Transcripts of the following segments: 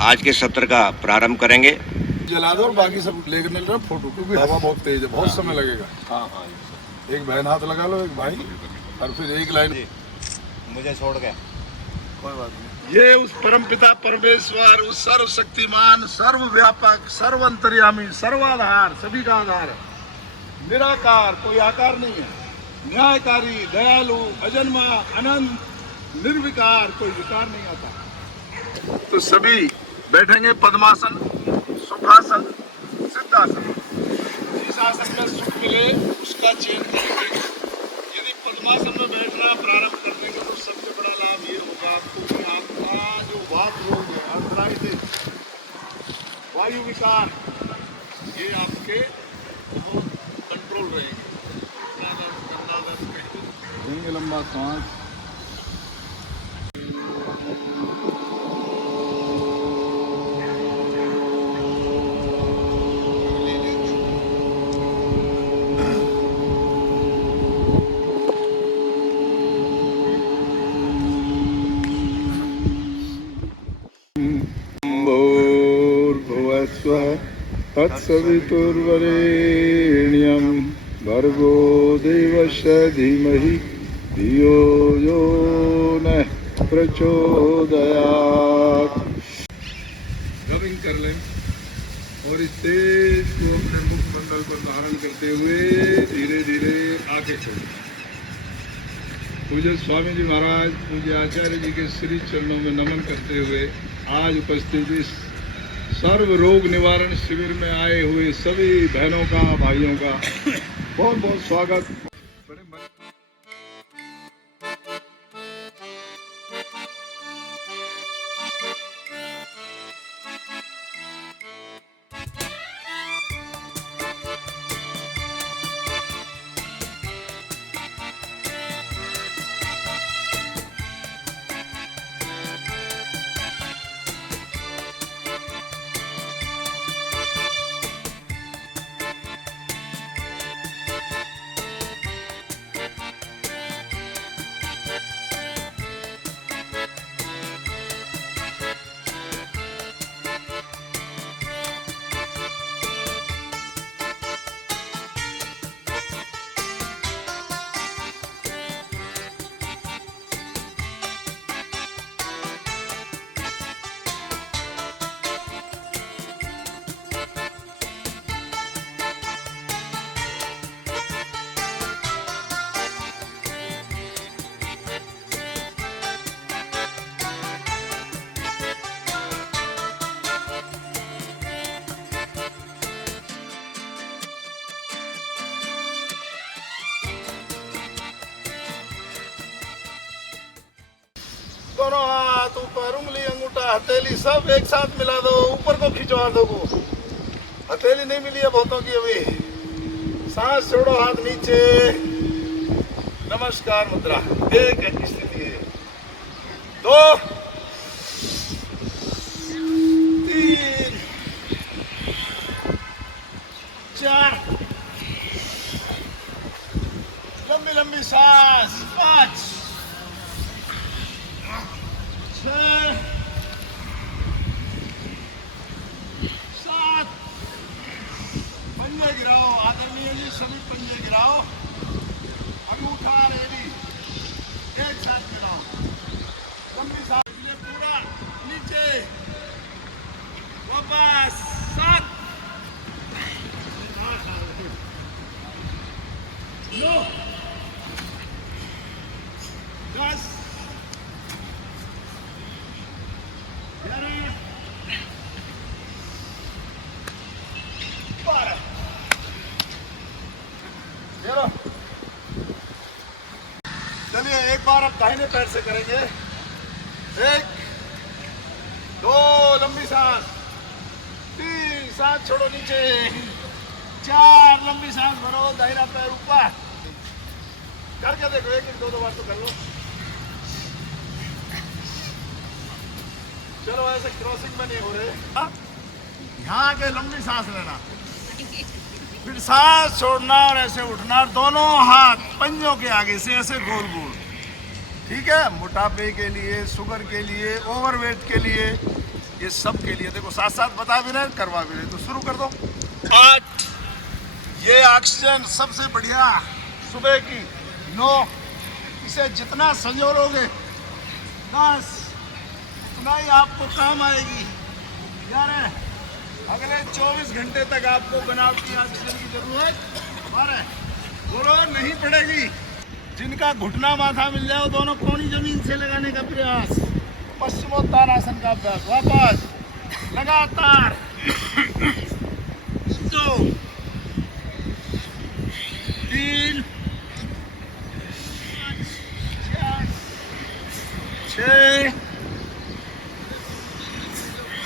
आज के सत्र का प्रारंभ करेंगे। जला दो और बाकी सब लेकर निकल रहे फोटो, क्योंकि हवा बहुत तेज है, बहुत समय लगेगा। हाँ, एक बहन हाथ लगा लो, एक भाई, और फिर एक लाइन मुझे छोड़ के कोई बात नहीं। ये उस परमपिता परमेश्वर, उस सर्वशक्तिमान, सर्वव्यापक, सर्वंतर्यामी, सर्वाधार, सभी का आधार, निराकार, कोई आकार नहीं है, न्यायकारी, दयालु, अजन्मा, अनंत, निर्विकार, कोई विकार नहीं आता। तो सभी बैठेंगे पद्मासन, सुखासन, सिद्धासन। जिस आसन में सुख मिले उसका चयन करेंगे। यदि पद्मासन में बैठना प्रारंभ कर देंगे तो सबसे बड़ा लाभ ये होगा आपको कि आपका जो वात रोग है, आर्थराइटिस, वायु विकार, ये आपके बहुत कंट्रोल रहेंगे। लेंगे लंबा सांस। तत्सवितुर्वरेण्यं भर्गो देवस्य धीमहि धियो यो नः प्रचोदयात्। रबिंग कर लें और इस तेज को अपने मुखमंडल पर धारण करते हुए धीरे धीरे आगे चलें। पूज्य स्वामी जी महाराज, पूज्य आचार्य जी के श्री चरणों में नमन करते हुए आज उपस्थित इस सर्व रोग निवारण शिविर में आए हुए सभी बहनों का, भाइयों का बहुत बहुत स्वागत। दोनों हाथ ऊपर, उंगली, अंगूठा, हथेली सब एक साथ मिला दो, ऊपर को खिंचवा दो। हथेली नहीं मिली है बहुतों की अभी। सांस छोड़ो, हाथ नीचे, नमस्कार मुद्रा। एक स्थिति है, 2 3 4, लंबी लंबी सांस, 5 6 7, पंजे गिराओ आदरणीय जी, सभी पंजे गिराओ, अंगूठा रेडी एक साथ गिराओ, लंबी सांस ले, पूरा नीचे, वापस 7 9 10 11 12। चलिए एक बार अब दाहिने पैर से करेंगे। 1 2 लंबी सांस, 3 सांस छोड़ो नीचे, 4 लंबी सांस भरो, दाहिना पैर ऊपर करके देखो, 1 1 2 2 बार तो कर लो। चलो ऐसे क्रॉसिंग में नहीं हो रहे। यहाँ के लंबी सांस लेना, फिर सांस छोड़ना और ऐसे उठना, और दोनों हाथ पंजों के आगे से ऐसे गोल गोल। ठीक है, मोटापे के लिए, शुगर के लिए, ओवरवेट के लिए, ये सब के लिए देखो, साथ साथ बता भी रहे, करवा भी रहे, तो शुरू कर दो। 8, ये ऑक्सीजन सबसे बढ़िया सुबह की। 9, इसे जितना संजोलोगे 10, उतना ही आपको काम आएगी। 11, अगले 24 घंटे तक आपको बनावटी ऑक्सीजन की जरूरत 12, बोलो नहीं पड़ेगी। जिनका घुटना माथा मिल जाए वो दोनों कोनी जमीन से लगाने का प्रयास। पश्चिमोत्तानासन का अभ्यास, वापस लगातार। 2, 3, 4, 6,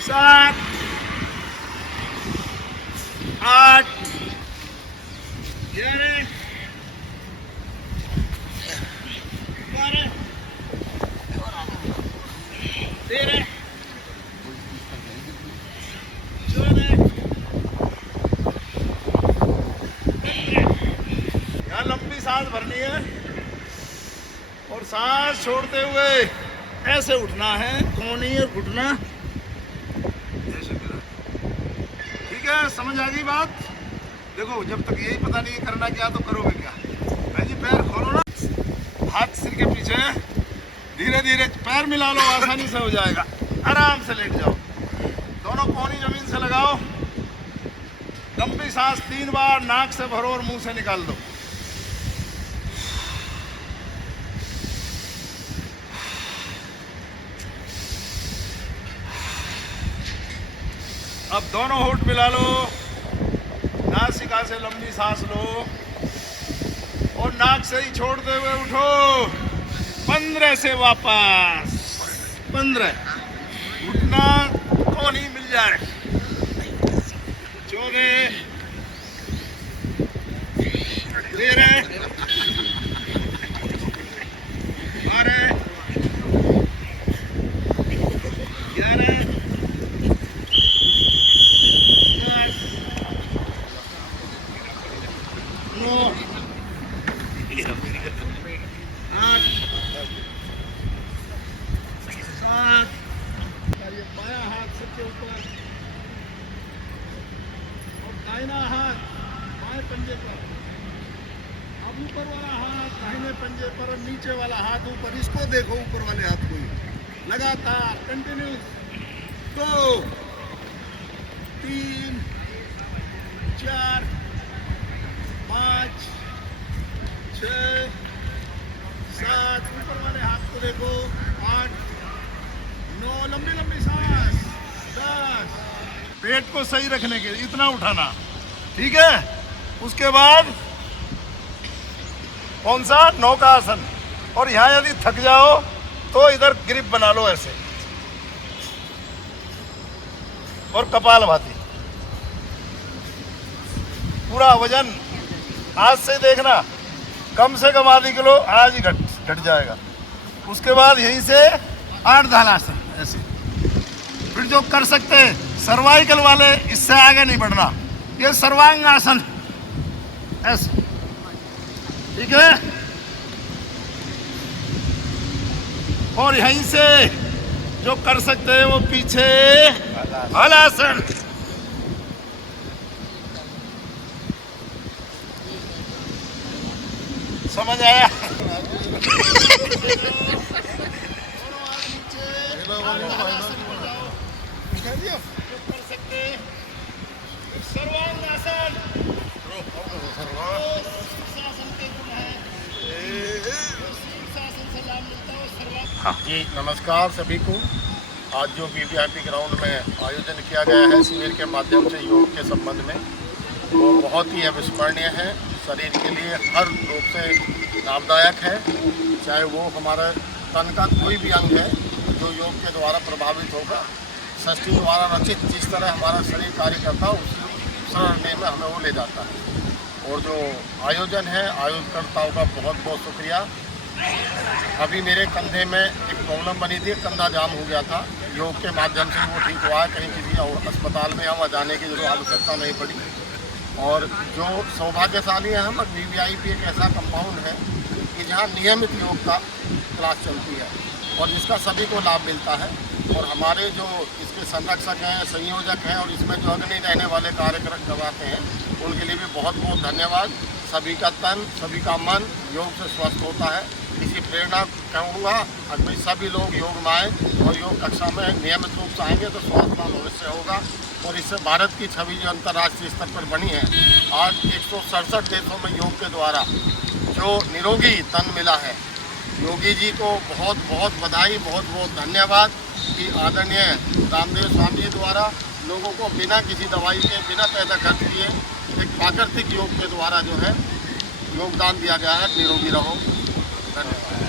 7, 8, 11, 12, 13, 14, यहाँ लंबी सांस भरनी है और सांस छोड़ते हुए ऐसे उठना है, कोहनी और घुटना ऐसे करा। ठीक है, समझ आ गई बात? देखो, जब तक यही पता नहीं करना क्या तो करोगे क्या। भाई जी पैर खोलो ना, हाथ सिर के पीछे, धीरे धीरे पैर मिला लो, आसानी से हो जाएगा। आराम से लेट जाओ, दोनों कोहनी जमीन से लगाओ। लंबी सांस 3 बार नाक से भरो और मुंह से निकाल दो। अब दोनों होठ मिला लो, नासिका से लंबी सांस लो और नाक से ही छोड़ते हुए उठो। 15 से वापस, 15, घुटना कोहनी मिल जाए। 14, 13, 12, 11, 10, 9, 8, 7, ये बायां हाथ सिर के ऊपर और दाहिना हाथ बाएं पंजे पर। अब ऊपर वाला हाथ दाहिने पंजे पर और नीचे वाला हाथ ऊपर। इसको देखो, ऊपर वाले हाथ को ही लगातार कंटिन्यूस। 2, 3, 4, 5, 6, 7, ऊपर वाले हाथ को देखो। 8, 9, लंबी लंबी सांस। 10, पेट को सही रखने के लिए इतना उठाना, ठीक है। उसके बाद कौन सा, नौकासन। और यहाँ यदि थक जाओ तो इधर ग्रिप बना लो ऐसे, और कपालभाति। पूरा वजन आज से देखना, कम से कम आधी किलो आज ही घट जाएगा। उसके बाद यहीं से 8 धालासन ऐसे। फिर जो कर सकते हैं सर्वाइकल वाले, इससे आगे नहीं बढ़ना, ये सर्वांगासन ऐसे, ठीक है। और यहीं से जो कर सकते हैं वो पीछे हलासन। समझ आया? कर सकते हैं सर्वांगासन। जी नमस्कार सभी को। आज जो वीवीआईपी ग्राउंड में आयोजन किया गया है शिविर के माध्यम से योग के संबंध में, वो बहुत ही अविस्मरणीय है। शरीर के लिए हर रूप से लाभदायक है। चाहे वो हमारे तन का कोई भी अंग है जो योग के द्वारा प्रभावित होगा, सृष्टि द्वारा रचित जिस तरह हमारा शरीर कार्य करता है उसी सरलने में हमें वो ले जाता है। और जो आयोजन है, आयोजनकर्ताओं का बहुत बहुत शुक्रिया। अभी मेरे कंधे में एक प्रॉब्लम बनी थी, कंधा जाम हो गया था। योग के माध्यम से वो ठीक हुआ है। कहीं किसी और अस्पताल में हम जाने की जरूरत आवश्यकता नहीं पड़ी। और जो सौभाग्यशाली है हम, वीवीआईपी एक ऐसा कंपाउंड है कि जहाँ नियमित योग का क्लास चलती है और जिसका सभी को लाभ मिलता है। और हमारे जो इसके संरक्षक हैं, संयोजक हैं और इसमें जो अग्नि रहने वाले कार्यक्रम करवाते हैं, उनके लिए भी बहुत बहुत धन्यवाद। सभी का तन, सभी का मन योग से स्वस्थ होता है। इसी प्रेरणा कहूँगा अगर सभी लोग योग में आए और योग कक्षा में नियमित रूप से आएंगे तो स्वास्थ्यवान भविष्य होगा। और इससे भारत की छवि जो अंतर्राष्ट्रीय स्तर पर बनी है, आज 167 देशों में योग के द्वारा जो निरोगी तन मिला है, योगी जी को बहुत बहुत बधाई, बहुत बहुत धन्यवाद कि आदरणीय रामदेव स्वामी जी द्वारा लोगों को बिना किसी दवाई के, बिना पैसा खर्च किए एक प्राकृतिक योग के द्वारा जो है योगदान दिया गया है। निरोगी रहो। धन्यवाद।